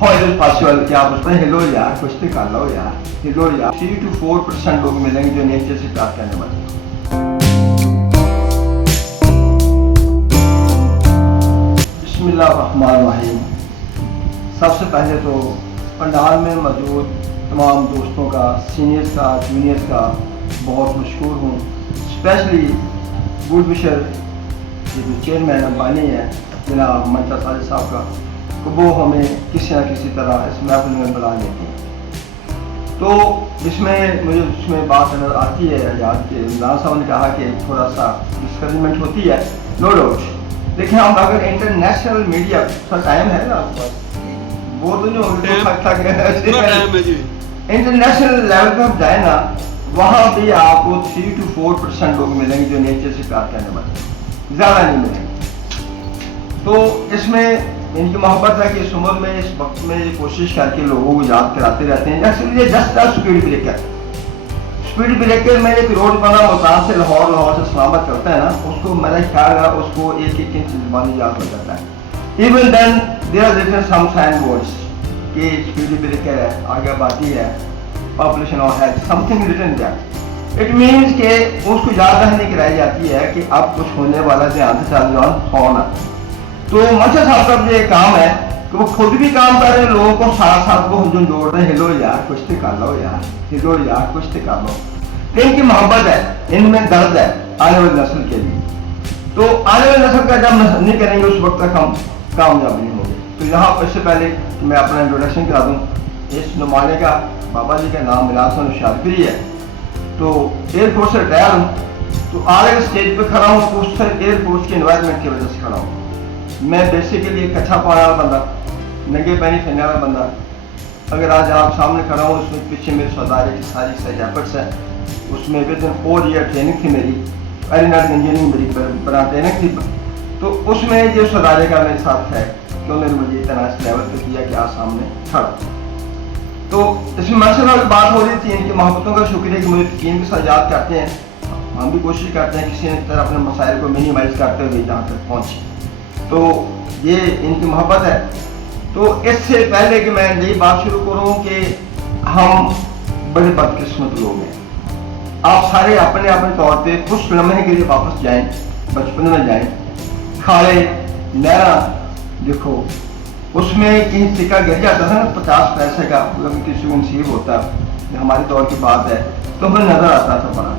how is it possible कि आप उस पर हेलो यार कुछ तो कर लो यार, हेलो यार। 3 to 4% लोग मिलेंगे जो नेचर से प्यार करने वाले। बिस्मिल्लाहिर्रहमानिर्रहीम। सबसे पहले तो पंडाल में मौजूद तमाम दोस्तों का, सीनियर्स का, जूनियर्स का बहुत मशहूर हूँ। स्पेशली गुड विशर जो चेयरमैन अंबानी है जनाब मंशा साजिद साहब का, तो वो हमें किसी न किसी तरह इस महफिल में बुला लेते हैं। तो इसमें बात नजर आती है याद के इमरान साहब ने कहा कि थोड़ा सा डिस्करेजमेंट होती है, नो डाउट। देखिए हम अगर इंटरनेशनल मीडिया का टाइम है ना आपके पास, वो तो जो इंटरनेशनल लेवल पे हम जाए ना, वहाँ भी आपको 3 to 4% लोग मिलेंगे जो नेचर से प्यार करने वाले, ज़्यादा नहीं मिलेंगे। तो इसमें इनकी मोहब्बत है कि इस उम्र में, इस वक्त में ये कोशिश करके लोगों को याद कराते रहते हैं। एक्चुअली जस्ट स्पीड ब्रेकर में एक रोड बना मुल्तान से लाहौर, लाहौर से इस्लामाबाद करता है ना, उसको मेरा ख्याल है उसको एक इंच ज़बानी याद हो जाता है। Even then there are written some sign boards कि स्पीड ब्रेकर है, आगे आबादी है, पॉपुलेशन और है, something written that. It means कि उसको याद रखने की रह जाती है कि अब कुछ होने वाला, ध्यान से चल जाओ होना। तो मंशा साहब का ये काम है कि वो खुद भी काम कर रहे हैं, लोगों को साथ साथ वो जो जोड़ रहे हैं, हेलो यार कुछ तो कर लो यार, हेलो यार कुछ तो कर लो। इनकी मोहब्बत है, इनमें दर्द है आने वाली नस्ल के लिए। तो आने वाली नस्ल का जब नहीं करेंगे उस वक्त तक हम कामयाब नहीं होंगे। तो यहाँ पर इससे पहले मैं अपना इंट्रोडक्शन करा दूँ। इस नुमाने का बाबा जी का नाम मिलाद हसन शारगरी है। तो एयरफोर्स से रिटायर हूँ, तो आज स्टेज पर खड़ा हूँ उस एयरफोर्स के इन्वायरमेंट की वजह से खड़ा हूँ। मैं बेसिकली एक अच्छा पाने वाला बंदा, नंगे पैनी फिरने वाला बंदा। अगर आज आप सामने खड़ा हूँ, उसमें पीछे मेरे सौदारे की सारी एफर्ट्स हैं। उसमें विद इन 4 ईयर ट्रेनिंग थी मेरी, एरोनॉटिकल इंजीनियरिंग मेरी बड़ा ट्रेनिंग थी। तो उसमें जो सौदारे का मेरे साथ है कि उन्होंने मुझे इतना इस लेवल पर किया कि आज सामने खड़ा। तो इसमें माशाअल्लाह की बात हो रही थी, इनकी मोहब्बतों का शुक्रिया कि मुझे टीम के साथ याद करते हैं। हम भी कोशिश करते हैं किसी न तरह अपने मसाइल को मिनिमाइज करते हुए जहाँ तक पहुँचे। तो ये इनकी मोहब्बत है। तो इससे पहले कि मैं यही बात शुरू करूं कि हम बड़े बदकिस्मत लोग हैं। आप सारे अपने अपने तौर पे कुछ लम्हे के लिए वापस जाएं, बचपन में जाएं। खाले नहरा देखो, उसमें कहीं सिक्का गिर जाता था ना 50 पैसे का, कभी किसी को नसीब होता, हमारे दौर की बात है, तो हमें नजर आता था बड़ा,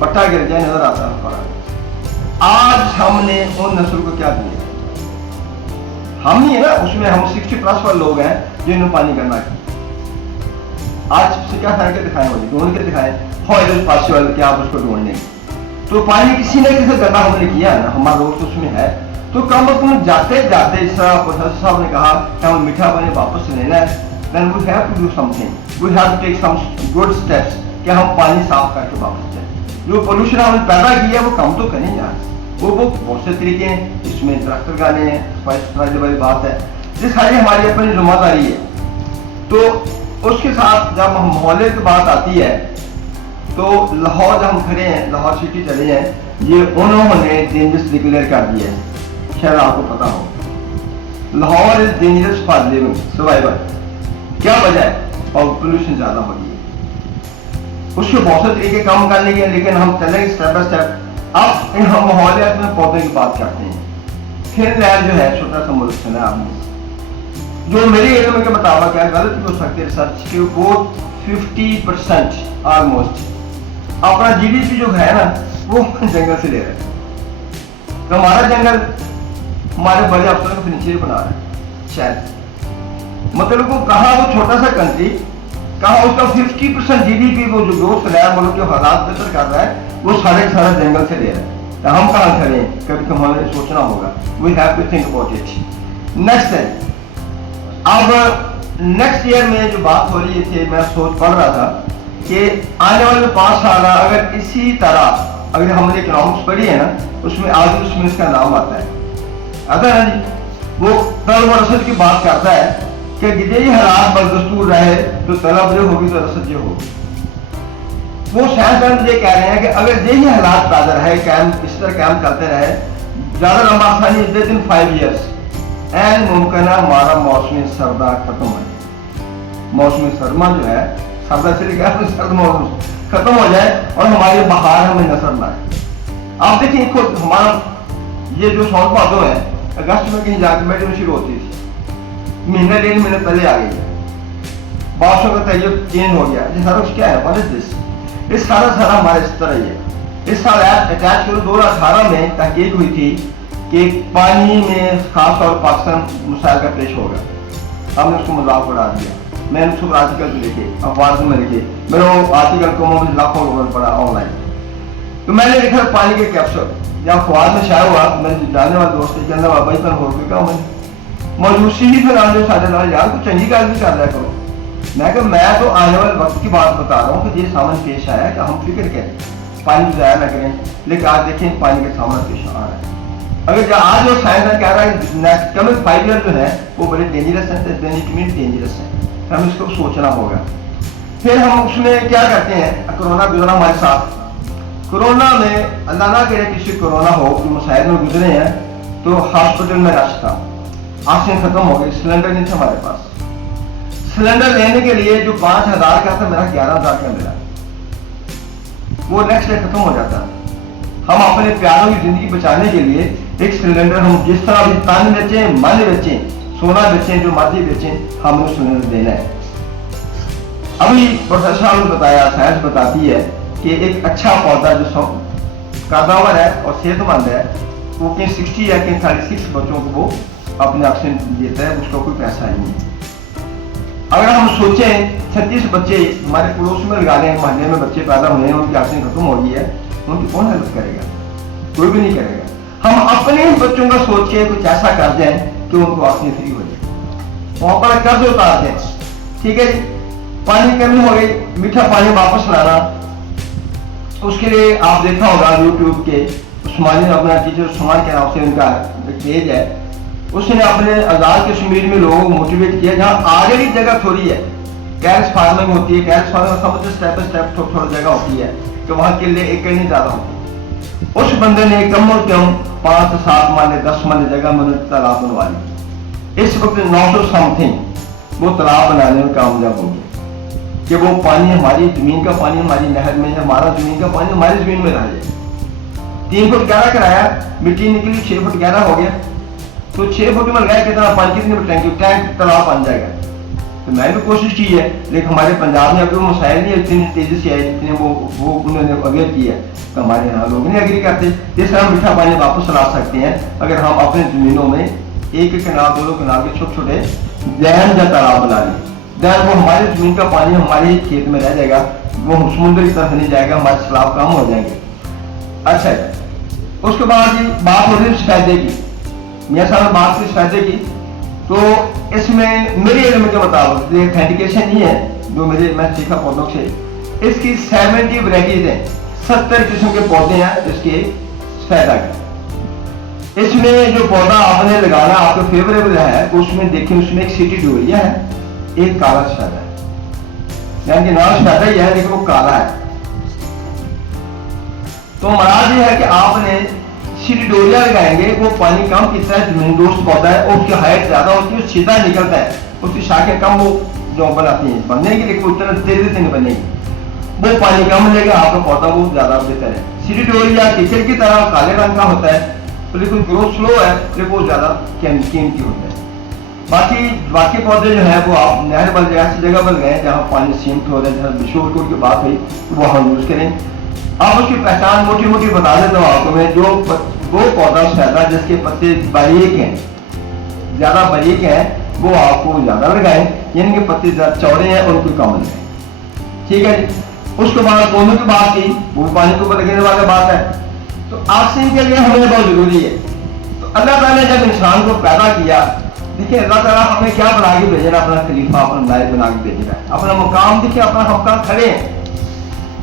बट्टा गिर जाए नजर आता था बड़ा। आज हमने उन नस्ल को क्या दिया? हम ही है ना, उसमें हम 60+ वाले लोग हैं जिन्होंने पानी करना है। आज सिक्का फेंक के दिखाए, मुझे ढूंढ के दिखाए, हाउ इज इट पॉसिबल कि आप उसको ढूंढने। तो पानी किसी न किसी गड्ढा हमने किया है ना, हमारा रोज तो उसमें है। तो कम अज कम जाते जाते इस तरह प्रोफेसर साहब ने कहा कि हमें मीठा पानी वापस लेना है, then we have to do something, we have to take some good steps कि हम पानी साफ करके वापस जाए। जो पोल्यूशन हमने पैदा किया है वो कम तो करें यार। वो बहुत से तरीके हैं, इसमें दरख्त लगाने हैं, सफाई वाली बात है, ये सारी हमारी अपनी जिम्मेदारी है। तो उसके साथ जब हम मोहल्ले की बात आती है, तो लाहौर जब हम खड़े हैं, लाहौर सिटी चले हैं, ये उन्होंने डेंजरस डिक्लेयर कर दिया है, शायद आपको पता हो। Lahore is dangerous for living survival. क्या वजह है? पॉपुलेशन ज़्यादा हो गई है। उसके बहुत से तरीके काम करने के, लेकिन हम चलेंगे स्टेप बाय स्टेप। अब इन हम माहौलियात में पौधे की बात करते हैं। फिनलैंड जो है छोटा सा मुल्क सुना आपने, जो मेरे इल्म के मुताबिक है, गलत भी हो सकती है रिसर्च के, वो 50% ऑलमोस्ट अपना GDP जो है ना वो जंगल से ले रहा है। तो हमारा जंगल हमारे बड़े अफसरों को फर्नीचर बना रहा है शायद। मतलब वो कहा, वो छोटा सा कंट्री कहा उसका 50% GDP वो जो ग्रोथ कर रहा है, मुल्क के हालात बेहतर कर रहा है, वो सारे सारा जंगल से ले रहा है। तो हम कहाँ खड़े हैं? कभी तो हमें सोचना होगा। We have to think about it. Next है, अब नेक्स्ट ईयर में जो बात हो रही थी, मैं सोच पढ़ रहा था कि आने वाले 5 साल अगर इसी तरह, अगर हमने इकोनॉमिक्स पढ़ी है ना, उसमें आदिल स्मिथ का नाम आता है ना जी। वो तलब और रसद की बात करता है कि यदि हालात बदस्तूर रहे तो तलब जो होगी तो रसद जो होगी। वो साइंसदान ये कह रहे हैं कि अगर यही हालात ताज़ा रहे, कैम इस तरह कैम चलते रहे, ज़्यादा लंबा आसानी विद इन 5 years एन मुमकिन है हमारा मौसमी सर्दा खत्म हो जाए, मौसमी सरमा जो है सर्दा से लेकर सर्द मौसम खत्म हो जाए और हमारी बहार हमें नजर ना आए। आप देखिए खुद हमारा ये जो साउन भादो है अगस्त में कहीं जाकर बैठे शुरू होती थी, महीने 1.5 महीने पहले आ गई, बारिशों का तरीका चेंज हो गया। ये सारा कुछ क्या है, व्हाट इज दिस? ये सारा हमारे इस तरह ही है। इस साल अटैच करो 2018 में तहकीक हुई थी कि पानी में खास तौर पाकिस्तान मसाइल का पेश होगा, हमने उसको मजाक उड़ा दिया। मैंने उसको आर्टिकल लिखे, अखबार में लिखे, मैंने वो आर्टिकल को मुझे लाखों लोगों ने पढ़ा ऑनलाइन। तो मैंने लिखा पानी के कैप्सूल या अखबार में शाया हुआ, मैंने जानने वाले दोस्त के अंदर बाबा पर हो गया मैं मौजूसी ही फिर आने साढ़े नाल यार कुछ चंगी गल भी कर लिया करो। मैं कहा मैं तो आने वाले वक्त की बात बता रहा हूँ कि ये सामने पेश आया कि हम फिक्र करें, पानी तो ज़ाया न करें, लेकिन आज देखें पानी के सामने पेश आ रहा है। अगर आज जो साइंस कह रहा है कमिंग 5 ईयर जो है वो बड़े डेंजरस है, डेंजरस है, हमें इसको सोचना होगा। फिर हम उसमें क्या करते हैं, कोरोना गुजरा हमारे साथ, कोरोना में अल्लाह ना करे किसी कोरोना हो जो मसाइल में गुजरे हैं तो हॉस्पिटल में रश था, ऑक्सीजन खत्म हो गई, सिलेंडर नहीं था हमारे पास। सिलेंडर लेने के लिए जो 5,000 का था मेरा 11,000 का मिला, वो नेक्स्ट डे खत्म हो जाता। हम अपने प्यारों की जिंदगी बचाने के लिए एक सिलेंडर हम जिस तरह भी तन बेचें, मन बेचें, सोना बेचें, जो मर्जी बेचें, हमें उस सिलेंडर देना है। अभी प्रोफेसर साहब ने बताया, साइंस बताती है कि एक अच्छा पौधा जो कदावर है और सेहतमंद है वो कि 60 या कि 36 बच्चों को वो अपने ऑक्सीजन देता है, उसका कोई पैसा नहीं है। अगर हम सोचें 36 बच्चे हमारे पड़ोस में लगा लें, मोहल्ले में बच्चे पैदा हुए हैं, उनकी ऑक्सीजन खत्म हो गई है, उनकी कौन हेल्प करेगा? कोई भी नहीं करेगा। हम अपने बच्चों का सोच के कुछ ऐसा कर दें कि उनको ऑक्सीजन फ्री हो जाए, वहां पर कर्ज उतार दें, ठीक है जी। पानी कमी हो गई, मीठा पानी वापस लाना, उसके लिए आप देखा होगा यूट्यूब के उस्मानी अपना टीचर उस्मान के नाम से उनका पेज है, उसने अपने आजाद कश्मीर में लोगों को मोटिवेट किया, जहाँ आगे की जगह थोड़ी है, कैरेट फार्मिंग होती है, कैरेट फार्मिंग समझते स्टेप बाय स्टेप थोड़ा जगह होती है तो वहाँ के लिए एक नहीं ज्यादा होती। उस बंदे ने कम और कम 5 से 7 माले 10 माले जगह में तालाब बनवा ली। इस वक्त 900 समथिंग वो तालाब बनाने में कामयाब हो गया कि वो पानी हमारी जमीन का पानी हमारी नहर में है, हमारा जमीन का पानी हमारी जमीन में रह जाए। 3 फुट गहरा कराया, मिट्टी निकली, 6 फुट गहरा हो गया, तो 6 फुट में लगाया कितना पानी, कितने टैंक तालाब बन जाएगा। तो मैंने भी कोशिश की है, लेकिन हमारे पंजाब में अभी वो मसाइल नहीं इतनी तेजी से आए जितने वो उन्होंने अवेयर किया है, तो हमारे यहाँ लोग नहीं एग्री करते। जिससे हम मीठा पानी वापस ला सकते हैं अगर हम अपने जमीनों में एक कनाल 2 कनाल के छोटे छोटे डैम या तालाब बना लें, देन वो हमारी जमीन का पानी हमारे खेत में रह जाएगा, वो समुद्र की तरफ नहीं जाएगा, हमारे सैलाब कम हो जाएंगे। अच्छा, उसके बाद बात हो रही फायदे की, मियाँ साहब ने बात की फायदे की, तो इसमें मेरे इल्म के मुताबिक ऑथेंटिकेशन नहीं है जो मैं सीखा पौधों से, इसकी 70 वैरायटीज हैं, 70 किस्म के पौधे हैं इसके फायदा के। इसमें जो पौधा आपने लगाना आपको फेवरेबल है, उसमें देखिए उसमें एक सिटी डोरिया है, एक काला शहद है, यानी कि नाम शहद ही है लेकिन वो काला है। तो मराज ये है कि आपने सिटीडोरिया लगाएंगे, वो पानी कम पीता है, जमीन दोस्त पौधा है और उसकी हाइट ज्यादा होती है, सीधा निकलता है, उसकी शाखें कम वो जो बनाती हैं बनने की, लेकिन उतना तेजी से नहीं बनेगी, वो पानी कम लेगा, आपका पौधा वो ज्यादा बेहतर है। सिटीडोरिया टिकट की तरह काले रंग का होता है, लेकिन ग्रोथ स्लो है, लेकिन वो ज्यादा कीमती होता है। बाकी पौधे जो है वो आप नहर बन ऐसी जगह पर गए जहाँ पानी सीमित हो रहा है, जहाँ विशोर की बात हुई वो हम यूज करें। आप उसकी पहचान मोटी मोटी बता देता हूँ आपको मैं, जो वो पौधा फायदा जिसके पत्ते बारीक हैं, ज्यादा बारीक हैं, वो आपको ज्यादा लगाएं, यानी कि पत्ते ज्यादा चौड़े हैं और उनको कम लगाएं, ठीक है जी। उसके बाद दोनों की बात की, वो पानी के ऊपर लगने वाली बात है, तो ऑक्सीजन के लिए हमें बहुत जरूरी है। तो अल्लाह ताला ने जब इंसान को पैदा किया, देखिए अल्लाह ताला हमें क्या बना के भेजा, अपना खलीफा अपना नायब बना के भेज रहा है, अपना मुकाम देखिए, अपना हम कहाँ खड़े हैं।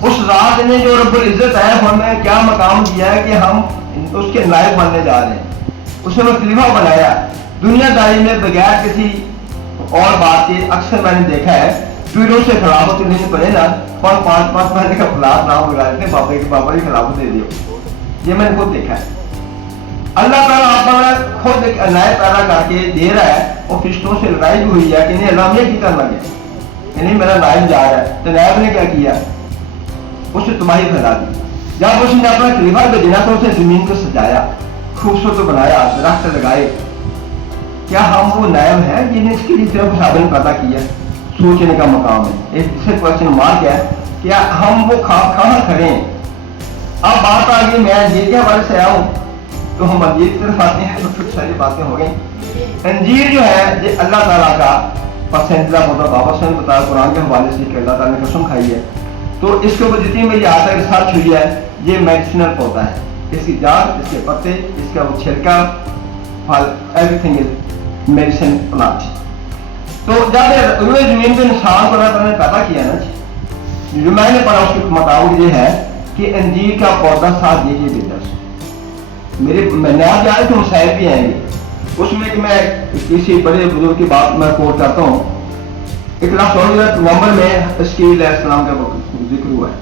उस रात ने जो रब्बुल इज्जत है हमें क्या मकाम दिया है कि हम उसके नायब बनने जा रहे हैं, उसने खलीफा बनाया। दुनियादारी में बगैर किसी और बात के अक्सर मैंने देखा है पीरों से खिलाफत लेने पड़े ना, 5 महीने का फलाद नाम लगा देते बाबा की खिलाफत दे दियो, ये मैंने खुद देखा है। अल्लाह ताला अपना खुद एक नए पैदा करके दे रहा है, और फरिश्तों से लड़ाई भी हुई है कि नहीं अल्लाह ये क्या करना है कि नहीं मेरा नायब जा रहा है, तो नायब ने क्या किया, उसने तबाही फैला दी। जब उसने अपना खलीफा भेजना तो उसने जमीन को सजाया, खूबसूरत बनाया, दरख्त लगाए। क्या हम वो नायब है जिन्हें इसके लिए सिर्फ साधन पैदा किया? सोचने का मकाम है। एक दूसरे क्वेश्चन मार्क है, क्या हम वो कहाँ खड़े हैं? अब बात आ गई, मैं अंजीर के हवाले से आया हूँ तो हम अंजीर की तरफ आते हैं तो कुछ सारी बातें हो गई। अंजीर जो है ये अल्लाह ताला का पसंदीदा पौधा, बाबा से बताया कुरान के हवाले से कि अल्लाह ताला ने कसम खाई है। तो इसके ऊपर जितनी मेरी आज तक रिसर्च हुई है, ये मेडिसिनल पौधा है। इसकी जड़, इसके पत्ते, इसका वो छिलका, फल, एवरीथिंग इज मेडिसिन प्लांट। तो जब रुए जमीन पे इंसान को अल्लाह ताला ने पैदा किया ना, जो मैंने पढ़ा उसके मुताबिक ये है कि अंजीर का पौधा साथ ये भेजा मेरे मैंने आज आए तो मसाइल भी आएंगे उसमें कि मैं किसी बड़े बुजुर्ग की बात मैं कोट करता हूँ। 116 नवंबर में इसकील इस्लाम का जिक्र हुआ है,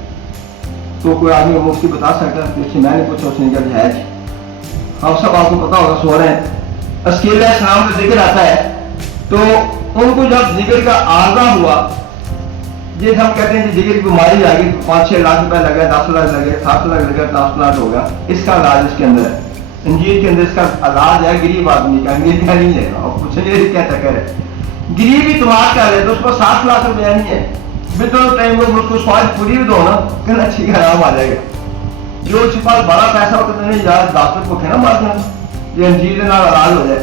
तो कोई आदमी मुफ्ती बता सकता है? जैसे मैंने पूछा उसने कहा है, हम सब आपको पता होगा, सो रहे हैं। इसकील इस्लाम का जिक्र आता है तो उनको जब जिक्र का आगा हुआ, ये हम कहते हैं जिगर की बीमारी आ गई, 5-6 लाख रुपए लगे, 10 लाख लगे, 7 लाख लगे, ट्रांसप्लांट होगा, इसका इलाज इसके अंदर है। अंजीर के अंदर इसका इलाज है गरीब आदमी का, अमीर का नहीं है। और पूछेंगे क्या चक्कर है, गरीब ही तुम्हारा कर रहे तो उसको 7 लाख रुपया नहीं है, विदो टाइम में उसको स्वाद पूरी भी दो ना, कहना ठीक है आराम आ जाएगा। जो उसके पास बड़ा पैसा होता है यार डॉक्टर को कहना मार देना ये अंजीर के नाल इलाज हो जाए।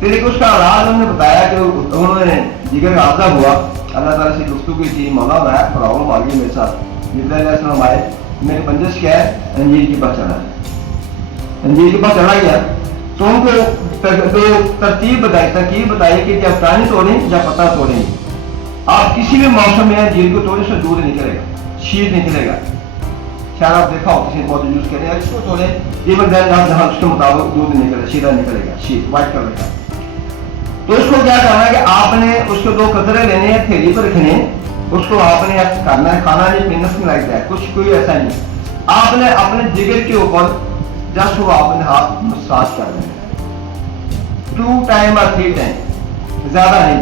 फिर एक उसका इलाज उन्होंने बताया कि उन्होंने जिगर का हादसा हुआ, अल्लाह ताला से गुफ्तगू की थी, मौला मैं प्रॉब्लम आ गई मेरे साथ, जिब्राइल आए, मेरे बंदिश क्या है, अंजीर के पास चला गया। अंजीर के पास चला गया तो उनको तरकीब बताई कि जब टानी तोड़ें या पत्ता तोड़ें, आप किसी भी मौसम में अंजीर को तोड़े से दूध निकलेगा, शीर निकलेगा। शायद आप देखा हो किसी पौधे यूज करें, इसको तोड़े इवन जहाँ उसके मुताबिक दूध निकले, शीरा निकलेगा, शीर व्हाइट कलर का। तो उसको क्या करना है कि आपने उसको 2 कतरे लेने हैं, थैली पर रखने, उसको आपने करना है, खाना नहीं पीना नहीं लगता है कुछ, कोई ऐसा नहीं, आपने अपने जिगर के ऊपर जस्ट वो आपने हाथ मसाज कर देना 2 टाइम और 3 टाइम, ज्यादा नहीं।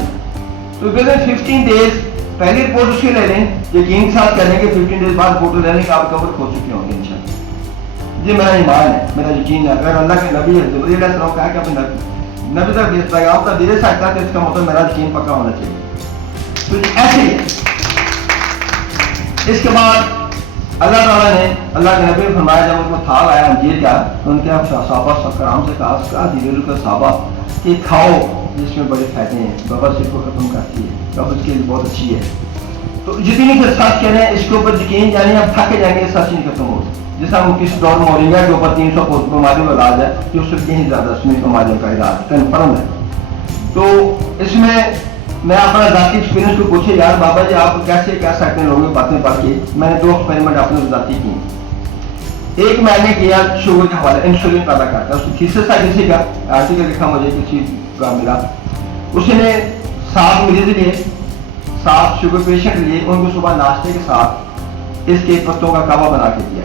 तो विद इन 15 डेज पहली रिपोर्ट उसकी ले लें, यकीन के साथ करें कि 15 डेज बाद रिपोर्ट लेने के आप कवर खो चुके होंगे इंशाल्लाह। ये मेरा ईमान है, मेरा यकीन है। अगर अल्लाह के नबी कहा कि अपने नबी तक पैगाम तक दे सकता है तो इसका मतलब मेरा यकीन पक्का होना चाहिए। तो ऐसे ही इसके बाद अल्लाह ताला ने, अल्लाह के नबी ने फरमाया, जब उनको थाल आया अंजीर का तो उनके सहाबा कराम से कहा का सहाबा कि खाओ, जिसमें बड़े फायदे हैं, बबस को खत्म करती है, बबस के लिए बहुत अच्छी है। तो जितनी फिर सच कह रहे हैं इसके ऊपर यकीन, यानी आप थके जाएंगे, सच नहीं खत्म हो। जैसा हम किस दौर में मोरिंगा के ऊपर 300 बीमारियों का इलाज है, कि उससे कहीं ज्यादा उसमें बीमारियों का इलाज कन्फर्म है। तो इसमें मैं अपना जाती एक्सपीरियंस को पूछे, यार बाबा जी आप कैसे कह सकते हैं लोगों की बातें पढ़ के? मैंने 2 एक्सपेरिमेंट अपने जाती की। एक मैंने किया शुगर के हवाले, इंसुलिन पैदा करता है, उसकी थीसिस था, किसी का आर्टिकल लिखा मुझे किसी का मिला, उसने 7 मरीज लिए, 7 शुगर पेशेंट लिए, उनको सुबह नाश्ते के साथ इसके पत्तों का कावा बना के दिया।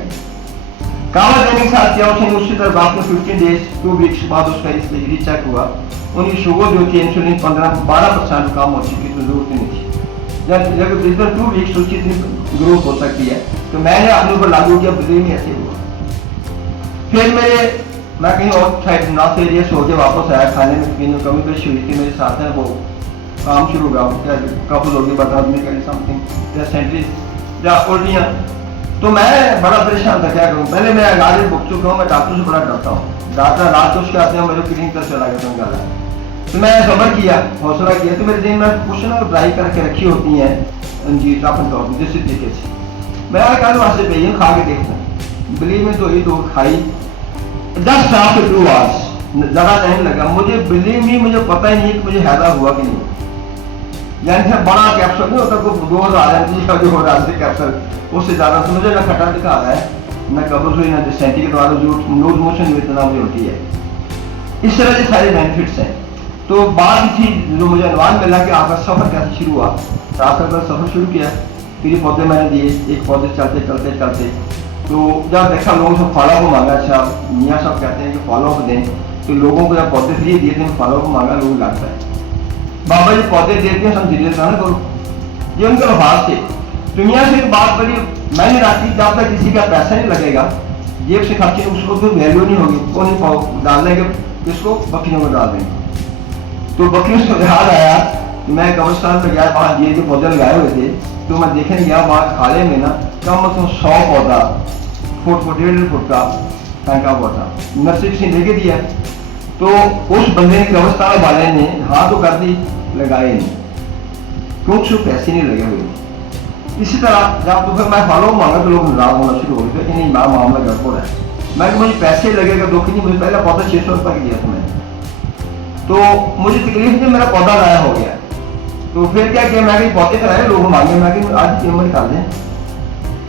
कावा देने के साथ क्या उसने उसी तरह आपने 15 डेज 2 वीक्स बाद उसका इसलिए चेक हुआ, उनकी शुगर जो थी इंसुलिन 15-12% कम हो चुकी, तो जरूरत नहीं थी। जब जितना 2 वीक्स उसकी इतनी ग्रोथ हो सकती है, तो मैंने अपने ऊपर लागू किया, बदले में ऐसे हुआ। फिर मैं कहीं और साइड नॉर्थ एरिया से होकर वापस आया, खाने में पीने कमी पेशी हुई थी, मेरे साथ है वो काम शुरू हो गया, कपल होगी बदनामी करी समथिंग या सेंट्रीज या उल्टियाँ, तो मैं बड़ा परेशान था, क्या करूँ। पहले मैं इलाज भुग चुका हूँ, मैं डॉक्टर से बड़ा डरता हूँ, डॉक्टर रात को उसके आते हैं मेरे क्लिनिक तक चला गया था। तो मैं सबर किया, हौसला किया, तो मेरे दिन में कुछ ना ड्राई करके रखी होती हैं अंजीर अपन तौर पर जिस तरीके से, मैं कल वास्ते पे खा के देखता हूँ, बिलीव में तो ये तो खाई 10 से 2 आवर्स, ज़्यादा टाइम लगा मुझे, बिलीव में मुझे पता ही नहीं कि मुझे हैदा हुआ कि नहीं। यानी बड़ा कैप्सूल नहीं होता, कोई 2 हज़ार जो हो रहा है कैप्सूल, उससे ज़्यादा तो मुझे ना खट्टा दिखा रहा है, ना कब्ज हुई, ना डिसेंट्री के द्वारा जो लूज मोशन हुई इतना मुझे होती है। इस तरह के सारे बेनिफिट्स हैं। तो बात थी जो मुझे अनुमान मिला कि आपका सफ़र कैसे शुरू हुआ, तो आपका सफ़र शुरू किया, फिर पौधे मैंने दिए, एक पौधे चलते चलते चलते, तो जब देखा लोगों से फॉलो को मांगा, अच्छा मियाँ साहब कहते हैं कि फॉलो को दें, तो लोगों को जब पौधे फ्री दिए थे फलों को मांगा लोग लगता है बाबा जी पौधे देते हैं हम जिले ना करो, ये उनके अल्फाज थे। दुनिया से एक बात बड़ी मैंने राखी, जब तक किसी का पैसा नहीं लगेगा जेब से खर्चे उसको कोई वैल्यू नहीं होगी, वो नहीं डाल देंगे किसको, बकरियों को डाल देंगे। तो बकरियों से याद आया कि मैं कब्रिस्तान में गया, वहाँ ये जो पौधे लगाए हुए थे तो मैं देखने गया वहाँ खाले में ना कम से कम 100 पौधा फुट 1.5 फुट का फेंका हुआ था, नर्सरी से लेके दिया। तो उस बंदे ने कब्रिस्तान वाले ने हाँ तो कर दी, लगाए नहीं क्योंकि उसको पैसे नहीं लगे हुए। इसी तरह जब तो फिर मैं फॉलो मांगा तो लोग नाराज होना शुरू हो गए कि नहीं मामला गड़बड़ है। मैं मुझे पैसे लगेगा दुख नहीं, मुझे पहला पौधा 600 रुपये का दिया था मैंने, तो मुझे तकलीफ में मेरा पौधा लाया हो गया। तो फिर क्या किया, मैं कहीं पौधे कराए लोग मांगे, मैं कहीं आज पेमेंट कर दें,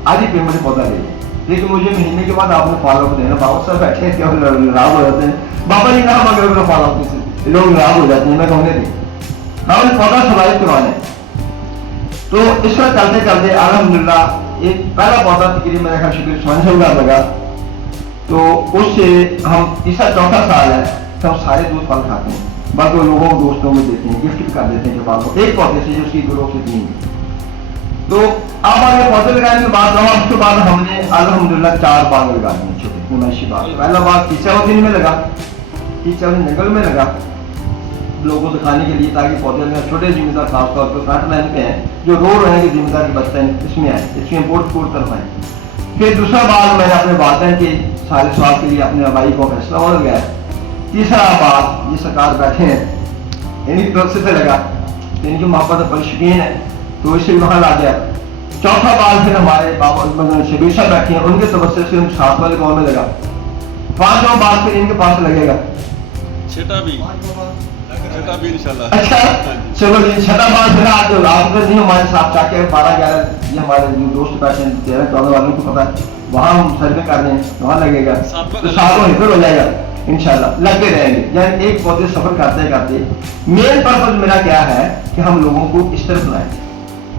आज ही पेमेंट पौधा दे दें, लेकिन मुझे महीने के बाद आपने फॉलो अप देना। बाबा सर बैठे नाराज हो जाते हैं, बाबा जी कहा मांगे फॉलो अप, लोग नाराज हो जाते हैं। मैं कहूँगे नहीं, हमने पौधा सर्वाइव करवाने। तो इस तरह चलते चलते अल्हम्दुलिल्लाह एक पहला पौधा तकरीबन मेरा ख्याल शुक्र 500 लगा, तो उससे हम तीसरा चौथा साल है तो हम सारे दूध फल खाते हैं, बाकी लोगों को दोस्तों में देते हैं, गिफ्ट कर देते हैं कि बाल को एक पौधे से जो उसकी ग्रोथ इतनी है। तो अब आगे पौधे लगाने के बाद उसके बाद हमने अल्हम्दुलिल्लाह 4 बाग लगा दिए छोटे नुमाइशी बाग। पहला बाग कीचावती में लगा, कीचावती जंगल में लगा लोगों को दिखाने के लिए, ताकि पौधे में छोटे जिम्मेदार खासतौर पर फ्रंट लाइन पे हैं जो रो रहे हैं कि जिम्मेदार के बच्चे इसमें आए, इसमें इम्पोर्ट तरफ आए। फिर दूसरा बाग मैंने अपने वालदैन के सारे स्वाद के लिए अपने भाई को फैसला हो गया। तीसरा बाग ये सरकार बैठे हैं इनकी तरफ से लगा, इनकी मोहब्बत बड़ी शौकीन है तो इससे वहाँ ला गया। चौथा बाग फिर हमारे बाबा शबीर साहब बैठे हैं उनके तवज्जो से उनके साथ वाले गाँव में लगा। 5वां बाग फिर इनके पास लगेगा, छठा भी इंशाल्लाह। अच्छा चलो ये छठा बार फिर आज रात नहीं हमारे साथ जाके 12-11 ये हमारे दोस्त बैठे हैं 13-14 वालों को पता है वहाँ हम सर्वे कर रहे हैं, वहाँ लगेगा तो 7 हिफर हो जाएगा इंशाल्लाह, लगते रहेंगे। यानी एक पौधे सफर करते करते मेन पर्पज मेरा क्या है कि हम लोगों को इस तरफ लाएं।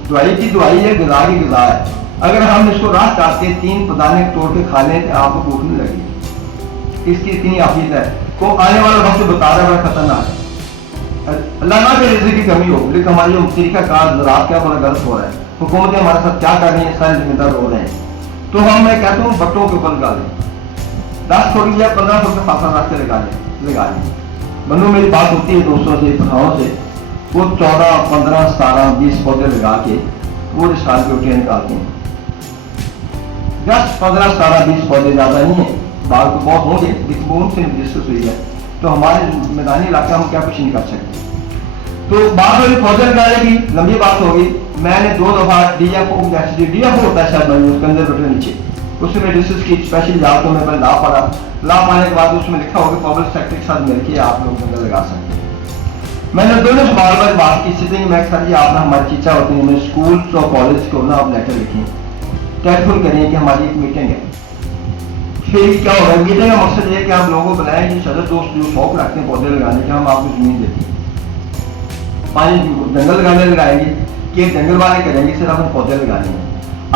दवाई की दवाई है, ग़िज़ा की ग़िज़ा है। अगर हम इसको रात काट के 3 पदाने तोड़ के खा लें तो आपको भूख नहीं लगेगी, इसकी इतनी आफियत है। को आने वाला वक्त बता रहा है बड़ा खतरनाक है, अल्लाह ना के रिज़्क़ की कमी हो, लेकिन हमारी जो तरीका कार ज़राअत क्या बड़ा गलत हो रहा है, हुकूमतें हमारे साथ क्या कर रही हैं, सारे जिम्मेदार हो रहे हैं। तो हम मैं कहता हूँ बट्टों के ऊपर लगा लें, 10 फुट या 15 फुट का फासला रख के लगा लें। बनो मेरी बात होती है दोस्तों से पठाओं से, वो 14, 15, 17, 20 पौधे लगा के पूरे साल के उठे निकालते हैं। 10, 15, 17, 20 पौधे ज़्यादा नहीं है, बाल तो बहुत होंगे लेकिन वो उनसे डिस्कस हुई है तो हमारे मैदानी इलाके हम क्या कुछ नहीं कर सकते। तो बात होगी पौधे लगाने की, लंबी बात होगी। मैंने 2 दफा DFO होता है शायद कंजर्वेटर नीचे, उसमें डिस्कस की स्पेशल जाओ तो मैं ला पड़ा, ला पाने के बाद उसमें लिखा होगा पब्लिक सेक्टर के साथ मिलकर आप लोग जंगल लगा सकते हैं। मैंने दोनों से बार बार बात की, सिटिंग में सर जी आप ना हमारी चीचा होती है, स्कूल और कॉलेज को ना आप लेटर लिखें, टेलीफोन करिए कि हमारी एक मीटिंग है। फिर क्या होगा, मीटिंग का मकसद ये है कि आप लोगों को बुलाएं कि सदर दोस्त जो शौक रखते हैं पौधे लगाने का, हम आपको जमीन देते हैं, पानी जंगल लगाने लगाएंगे कि जंगल वाले करेंगे, सिर्फ हम पौधे लगाने हैं।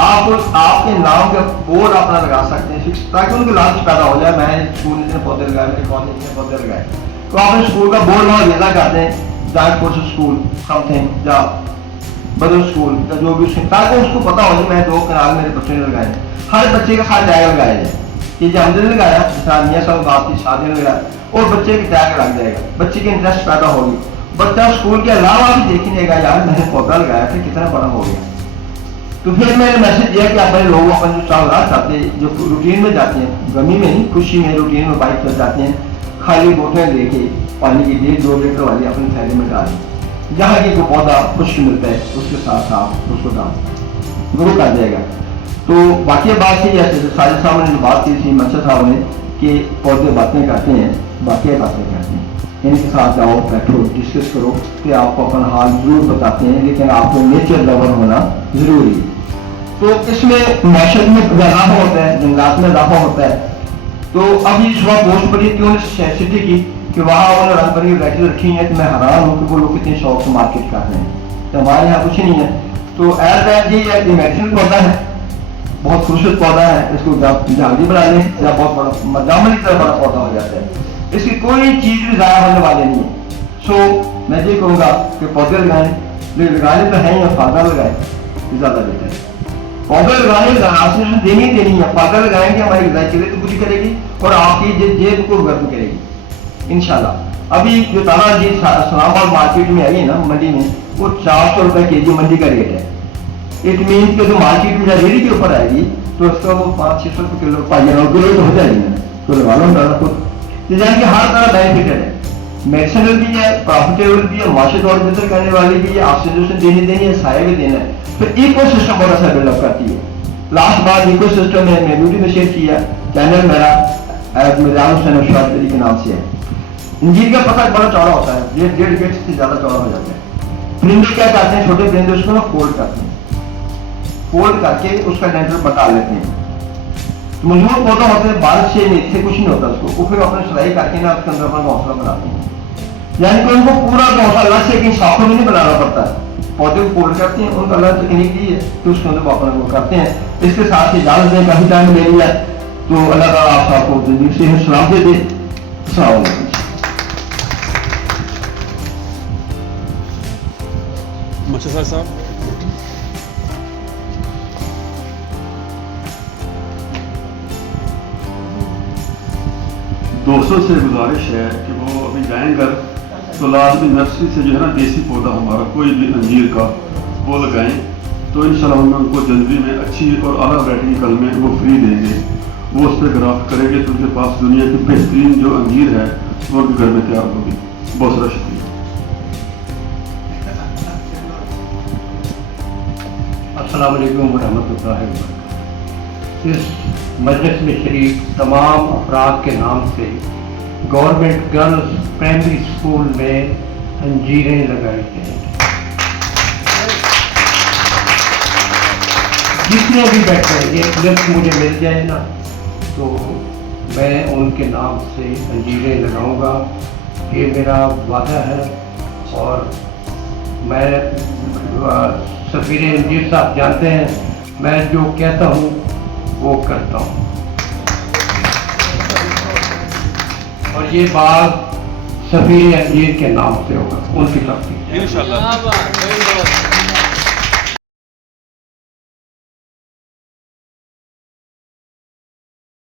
आप आपके नाम का बोर्ड अपना लगा सकते हैं ताकि उनको लालच पैदा हो जाए, मैं स्कूल ने पौधे लगाए, मेरे कॉलेज ने पौधे लगाए, तो आप स्कूल का बोर्ड वहाँ वेला करते हैं जाट कोर्स स्कूल समथिंग या बदल स्कूल या जो भी, ताकि उसको पता हो जाए मैं 2 कनाल मेरे बच्चे ने लगाए, हर बच्चे का साथ टैग लगाया जाए कि जब हमने लगाया मियाँ साहब बात की शादी में लगाया और बच्चे की टैग लग जाएगा, बच्चे की इंटरेस्ट पैदा होगी, बच्चा स्कूल के अलावा भी देखिएगा यार मैंने पौधा लगाया था कितना बड़ा हो गया। तो फिर मैंने मैसेज दिया कि अपने लोग अपन जो चावलात चाहते हैं जो रूटीन में जाते हैं, गमी में नहीं खुशी में रूटीन में बाइक पर जाते हैं, खाली बोतलें लेके पानी की 1.5-2 लीटर वाली अपने थैले में डालें, जहाँ की कोई पौधा खुश्क मिलता है उसके साथ आप उसको डाल ग्रो कर जाएगा। तो बाकी बात ही है जैसे साजिद साहब ने जो बात की थी मंशा साहब ने कि पौधे बातें करते हैं, बाकी बातें करते हैं, इनके साथ जाओ बैठो डिस्कस करो कि आपको अपना हाल जरूर बताते हैं, लेकिन आपको नेचर लवर होना जरूरी है। तो इसमें मैशत में इजाफा होता है, जंगलात में इजाफा होता है। तो अभी सुबह पोस्ट पड़ी थी उन्होंने सिटी की कि वहाँ उन्होंने रंग बिरंगी वैराइटी रखी है, तो मैं हैरान हूँ कि वो लोग कितने शौक से मार्केट कर रहे हैं, तो हमारे यहाँ कुछ नहीं है। तो एज ये मेडिसिन पौधा है, बहुत खूबसूरत पौधा है, इसको जल्दी बना लें या बहुत बड़ा जामुन की तरह बड़ा पौधा हो जाता है। इसकी कोई चीज़ भी ज़ाया होने वाली नहीं है। सो मैं ये कहूँगा कि पौधे लगाएं, लगाने तो हैं या फायदा लगाएं ज़्यादा बेहतर है। पौधे लगाने का ऑक्सीजन देनी है, फायदा लगाएंगे हमारी ग़िज़ाई तो पूरी करेगी और आपकी जेब को गर्म करेगी इंशाल्लाह। अभी जो ताला जी इस्लामाबाद मार्केट में आई है ना मंडी में, वो 400 रुपये के जी मंडी का रेट है। इट मीन कि जो मार्केट में रेडी के ऊपर आएगी तो उसका वो 500-600 रुपये किलो पाइए किलो तो हो जाएगी ना, तो लगा लो डाला खुद। तो यानी कि हर तरह बेनिफिटेड है, मेडिसिनल भी है, प्रॉफिटेबल भी है, माशे और बेहतर करने वाली भी है, ऑक्सीजन देनी है, साया भी देना है। फिर इको सिस्टम बड़ा सा डेवलप करती है। लास्ट बार इको सिस्टम में मैं वीडियो में शेयर किया, चैनल मेरा मिजान हुसैन अशरफ अली के नाम से है। इंजीन का पता बड़ा चौड़ा होता है, ये 1.5 गेट से ज़्यादा चौड़ा हो जाता है। परिंदे क्या करते हैं, छोटे परिंदे उसको ना फोल्ड करते हैं, फोल्ड करके उसका डेंटर बता लेते हैं। तो मजबूत पौधा होते हैं, बारिश से इससे कुछ नहीं होता उसको, वो फिर अपने सिलाई करके ना उसके अंदर अपना घोंसला बनाते हैं। यानी कि उनको पूरा घोंसला अलग से कहीं शाखों में नहीं बनाना पड़ता है, पौधे को फोल्ड करते हैं, उनका अलग तकनीक दी है तो उसके अंदर वो अपना वो करते हैं। इसके साथ ही इजाजत दें, काफी टाइम ले लिया, तो अल्लाह ताला आप सबको जिंदगी से सलाम दे दे। अस्सलाम वालेकुम। मशहूर साहब, दोस्तों से गुजारिश है कि वो अभी जाएं घर तो लाजमी नर्सरी से जो है ना देसी पौधा हमारा कोई भी अंजीर का वो लगाएं, तो इंशाल्लाह हम उनको जनवरी में अच्छी और आला वैरायटी की कलमें वो फ्री देंगे। वो उस पर ग्राफ्ट करेंगे तो उनके पास दुनिया की बेहतरीन जो अंजीर है वो उनके घर में तैयार होगी। बहुत सारा शुक्रिया। अस्सलाम वालेकुम वरहमतुल्लाहि वबरकातुहू। इस मजलिस में शरीक तमाम अफराद के नाम से गवर्नमेंट गर्ल्स प्राइमरी स्कूल में अंजीरें लगाई जाएंगी। जितने भी बैठे हैं, ये लिस्ट मुझे मिल जाए ना तो मैं उनके नाम से अंजीरें लगाऊंगा, ये मेरा वादा है। और मैं सफीर अंजीर साहब जानते हैं, मैं जो कहता हूँ वो करता हूँ। और ये बात सफीर अंजीर के नाम से होगा, उनकी तरफ से। इंशाल्लाह।